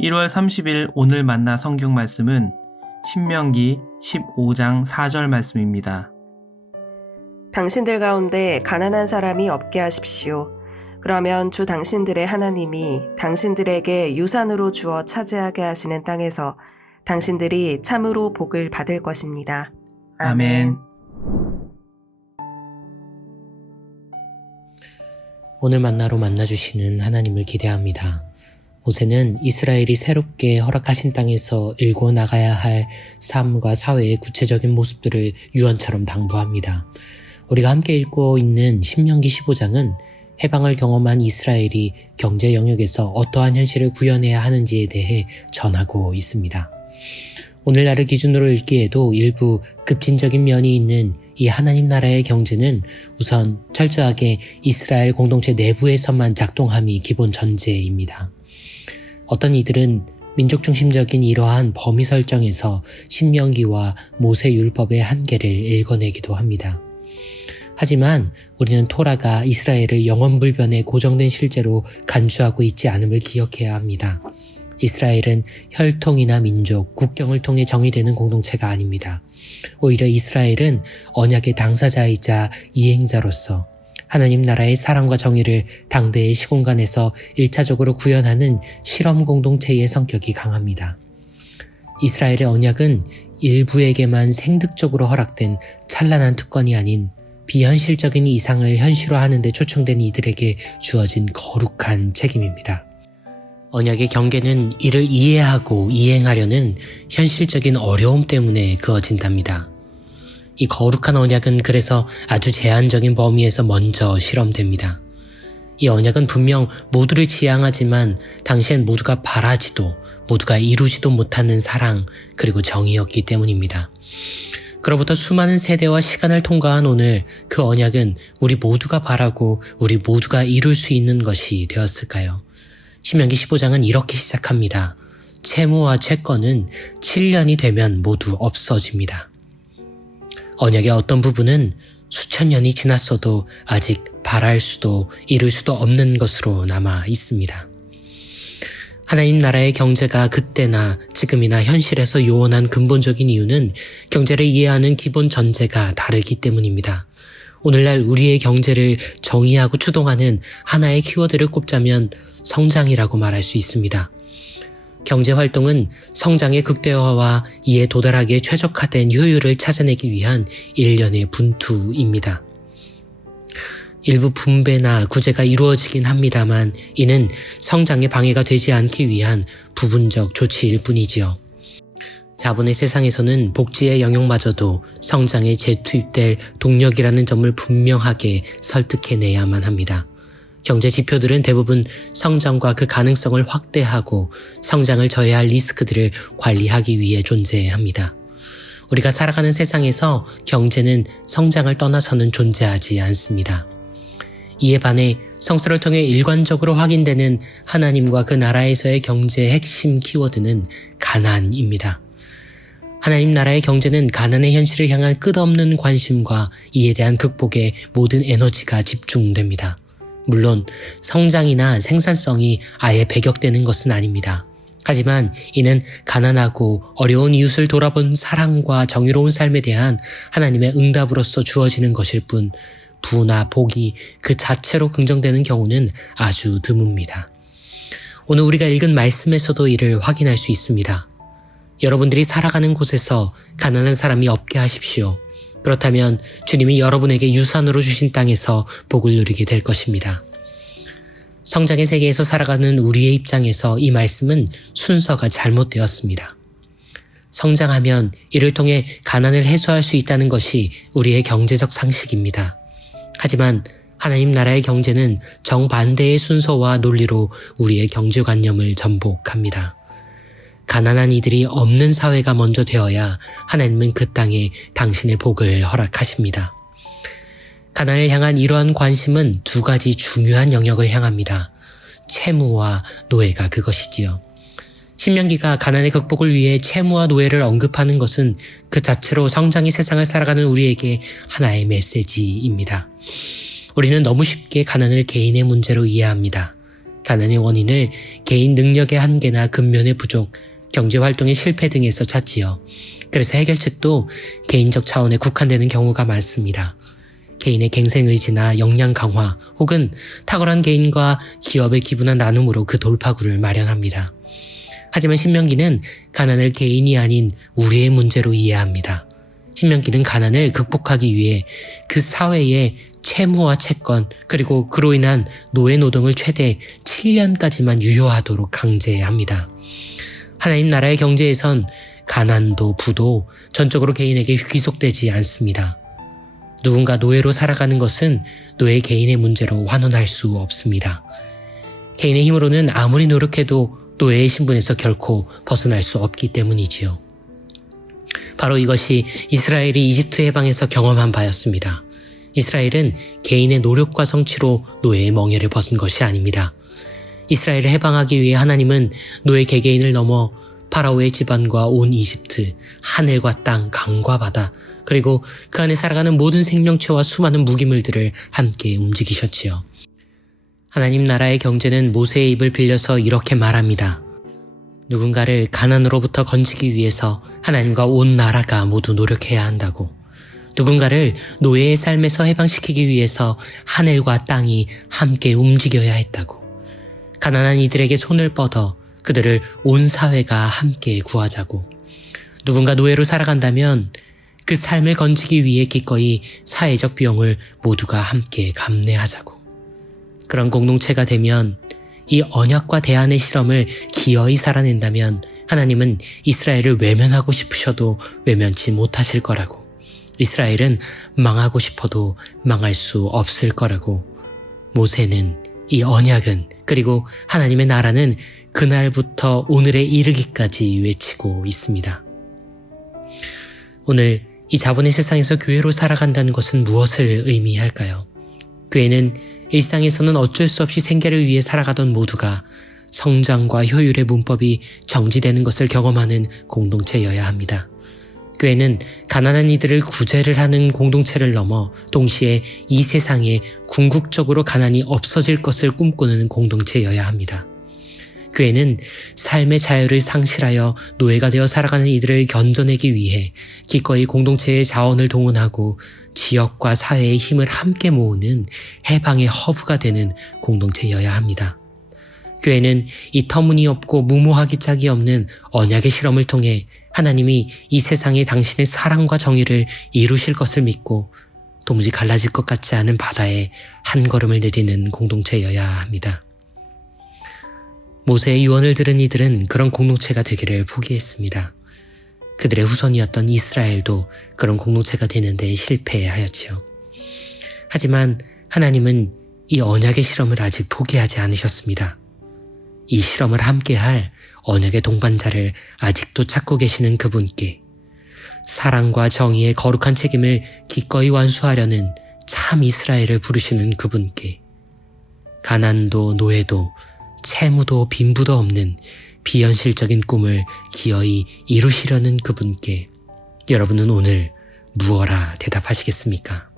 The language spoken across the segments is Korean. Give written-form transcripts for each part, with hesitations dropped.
1월 30일 오늘 만나 성경 말씀은 신명기 15장 4절 말씀입니다. 당신들 가운데 가난한 사람이 없게 하십시오. 그러면 주 당신들의 하나님이 당신들에게 유산으로 주어 차지하게 하시는 땅에서 당신들이 참으로 복을 받을 것입니다. 아멘. 오늘 만나로 만나주시는 하나님을 기대합니다. 모세는 이스라엘이 새롭게 허락하신 땅에서 일궈 나가야 할 삶과 사회의 구체적인 모습들을 유언처럼 당부합니다. 우리가 함께 읽고 있는 신명기 15장은 해방을 경험한 이스라엘이 경제 영역에서 어떠한 현실을 구현해야 하는지에 대해 전하고 있습니다. 오늘날을 기준으로 읽기에도 일부 급진적인 면이 있는 이 하나님 나라의 경제는 우선 철저하게 이스라엘 공동체 내부에서만 작동함이 기본 전제입니다. 어떤 이들은 민족 중심적인 이러한 범위 설정에서 신명기와 모세 율법의 한계를 읽어내기도 합니다. 하지만 우리는 토라가 이스라엘을 영원불변의 고정된 실제로 간주하고 있지 않음을 기억해야 합니다. 이스라엘은 혈통이나 민족, 국경을 통해 정의되는 공동체가 아닙니다. 오히려 이스라엘은 언약의 당사자이자 이행자로서 하나님 나라의 사랑과 정의를 당대의 시공간에서 1차적으로 구현하는 실험 공동체의 성격이 강합니다. 이스라엘의 언약은 일부에게만 생득적으로 허락된 찬란한 특권이 아닌 비현실적인 이상을 현실화하는 데 초청된 이들에게 주어진 거룩한 책임입니다. 언약의 경계는 이를 이해하고 이행하려는 현실적인 어려움 때문에 그어진답니다. 이 거룩한 언약은 그래서 아주 제한적인 범위에서 먼저 실험됩니다. 이 언약은 분명 모두를 지향하지만 당시엔 모두가 바라지도 모두가 이루지도 못하는 사랑 그리고 정의였기 때문입니다. 그로부터 수많은 세대와 시간을 통과한 오늘 그 언약은 우리 모두가 바라고 우리 모두가 이룰 수 있는 것이 되었을까요? 신명기 15장은 이렇게 시작합니다. 채무와 채권은 7년이 되면 모두 없어집니다. 언약의 어떤 부분은 수천 년이 지났어도 아직 바랄 수도 이룰 수도 없는 것으로 남아 있습니다. 하나님 나라의 경제가 그때나 지금이나 현실에서 요원한 근본적인 이유는 경제를 이해하는 기본 전제가 다르기 때문입니다. 오늘날 우리의 경제를 정의하고 추동하는 하나의 키워드를 꼽자면 성장이라고 말할 수 있습니다. 경제활동은 성장의 극대화와 이에 도달하기에 최적화된 효율을 찾아내기 위한 일련의 분투입니다. 일부 분배나 구제가 이루어지긴 합니다만 이는 성장에 방해가 되지 않기 위한 부분적 조치일 뿐이지요. 자본의 세상에서는 복지의 영역마저도 성장에 재투입될 동력이라는 점을 분명하게 설득해내야만 합니다. 경제 지표들은 대부분 성장과 그 가능성을 확대하고 성장을 저해야 할 리스크들을 관리하기 위해 존재합니다. 우리가 살아가는 세상에서 경제는 성장을 떠나서는 존재하지 않습니다. 이에 반해 성서를 통해 일관적으로 확인되는 하나님과 그 나라에서의 경제의 핵심 키워드는 가난입니다. 하나님 나라의 경제는 가난의 현실을 향한 끝없는 관심과 이에 대한 극복에 모든 에너지가 집중됩니다. 물론 성장이나 생산성이 아예 배격되는 것은 아닙니다. 하지만 이는 가난하고 어려운 이웃을 돌아본 사랑과 정의로운 삶에 대한 하나님의 응답으로서 주어지는 것일 뿐 부나 복이 그 자체로 긍정되는 경우는 아주 드뭅니다. 오늘 우리가 읽은 말씀에서도 이를 확인할 수 있습니다. 여러분들이 살아가는 곳에서 가난한 사람이 없게 하십시오. 그렇다면 주님이 여러분에게 유산으로 주신 땅에서 복을 누리게 될 것입니다. 성장의 세계에서 살아가는 우리의 입장에서 이 말씀은 순서가 잘못되었습니다. 성장하면 이를 통해 가난을 해소할 수 있다는 것이 우리의 경제적 상식입니다. 하지만 하나님 나라의 경제는 정반대의 순서와 논리로 우리의 경제관념을 전복합니다. 가난한 이들이 없는 사회가 먼저 되어야 하나님은 그 땅에 당신의 복을 허락하십니다. 가난을 향한 이러한 관심은 두 가지 중요한 영역을 향합니다. 채무와 노예가 그것이지요. 신명기가 가난의 극복을 위해 채무와 노예를 언급하는 것은 그 자체로 성장의 세상을 살아가는 우리에게 하나의 메시지입니다. 우리는 너무 쉽게 가난을 개인의 문제로 이해합니다. 가난의 원인을 개인 능력의 한계나 근면의 부족, 경제활동의 실패 등에서 찾지요. 그래서 해결책도 개인적 차원에 국한되는 경우가 많습니다. 개인의 갱생의지나 역량 강화 혹은 탁월한 개인과 기업의 기분한 나눔으로 그 돌파구를 마련합니다. 하지만 신명기는 가난을 개인이 아닌 우리의 문제로 이해합니다. 신명기는 가난을 극복하기 위해 그 사회의 채무와 채권 그리고 그로 인한 노예 노동을 최대 7년까지만 유효하도록 강제합니다. 하나님 나라의 경제에선 가난도 부도 전적으로 개인에게 귀속되지 않습니다. 누군가 노예로 살아가는 것은 노예 개인의 문제로 환원할 수 없습니다. 개인의 힘으로는 아무리 노력해도 노예의 신분에서 결코 벗어날 수 없기 때문이지요. 바로 이것이 이스라엘이 이집트 해방에서 경험한 바였습니다. 이스라엘은 개인의 노력과 성취로 노예의 멍에를 벗은 것이 아닙니다. 이스라엘을 해방하기 위해 하나님은 노예 개개인을 넘어 파라오의 집안과 온 이집트, 하늘과 땅, 강과 바다, 그리고 그 안에 살아가는 모든 생명체와 수많은 무기물들을 함께 움직이셨지요. 하나님 나라의 경제는 모세의 입을 빌려서 이렇게 말합니다. 누군가를 가난으로부터 건지기 위해서 하나님과 온 나라가 모두 노력해야 한다고. 누군가를 노예의 삶에서 해방시키기 위해서 하늘과 땅이 함께 움직여야 했다고. 가난한 이들에게 손을 뻗어 그들을 온 사회가 함께 구하자고. 누군가 노예로 살아간다면 그 삶을 건지기 위해 기꺼이 사회적 비용을 모두가 함께 감내하자고. 그런 공동체가 되면 이 언약과 대안의 실험을 기어이 살아낸다면 하나님은 이스라엘을 외면하고 싶으셔도 외면치 못하실 거라고. 이스라엘은 망하고 싶어도 망할 수 없을 거라고. 모세는 이 언약은 그리고 하나님의 나라는 그날부터 오늘에 이르기까지 외치고 있습니다. 오늘 이 자본의 세상에서 교회로 살아간다는 것은 무엇을 의미할까요? 교회는 일상에서는 어쩔 수 없이 생계를 위해 살아가던 모두가 성장과 효율의 문법이 정지되는 것을 경험하는 공동체여야 합니다. 교회는 가난한 이들을 구제를 하는 공동체를 넘어 동시에 이 세상에 궁극적으로 가난이 없어질 것을 꿈꾸는 공동체여야 합니다. 교회는 삶의 자유를 상실하여 노예가 되어 살아가는 이들을 견뎌내기 위해 기꺼이 공동체의 자원을 동원하고 지역과 사회의 힘을 함께 모으는 해방의 허브가 되는 공동체여야 합니다. 교회는 이 터무니없고 무모하기 짝이 없는 언약의 실험을 통해 하나님이 이 세상에 당신의 사랑과 정의를 이루실 것을 믿고 도무지 갈라질 것 같지 않은 바다에 한 걸음을 내딛는 공동체여야 합니다. 모세의 유언을 들은 이들은 그런 공동체가 되기를 포기했습니다. 그들의 후손이었던 이스라엘도 그런 공동체가 되는 데 실패하였지요. 하지만 하나님은 이 언약의 실험을 아직 포기하지 않으셨습니다. 이 실험을 함께할 언약의 동반자를 아직도 찾고 계시는 그분께 사랑과 정의의 거룩한 책임을 기꺼이 완수하려는 참 이스라엘을 부르시는 그분께 가난도 노예도 채무도 빈부도 없는 비현실적인 꿈을 기어이 이루시려는 그분께 여러분은 오늘 무엇라 대답하시겠습니까?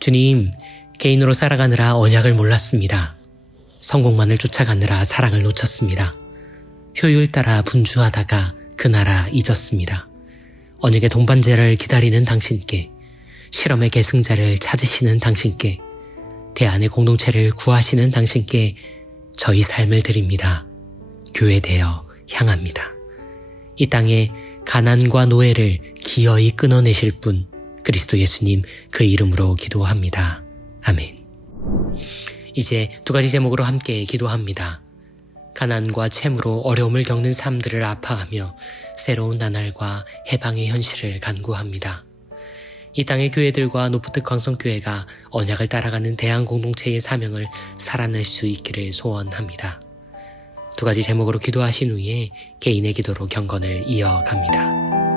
주님, 개인으로 살아가느라 언약을 몰랐습니다. 성공만을 쫓아가느라 사랑을 놓쳤습니다. 효율 따라 분주하다가 그 나라 잊었습니다. 언약의 동반자를 기다리는 당신께, 실험의 계승자를 찾으시는 당신께, 대안의 공동체를 구하시는 당신께 저희 삶을 드립니다. 교회되어 향합니다. 이 땅에 가난과 노예를 기어이 끊어내실 분 그리스도 예수님 그 이름으로 기도합니다. 아멘. 이제 두 가지 제목으로 함께 기도합니다. 가난과 채무로 어려움을 겪는 삶들을 아파하며 새로운 나날과 해방의 현실을 간구합니다. 이 땅의 교회들과 노프트 광성교회가 언약을 따라가는 대한공동체의 사명을 살아낼 수 있기를 소원합니다. 두 가지 제목으로 기도하신 후에 개인의 기도로 경건을 이어갑니다.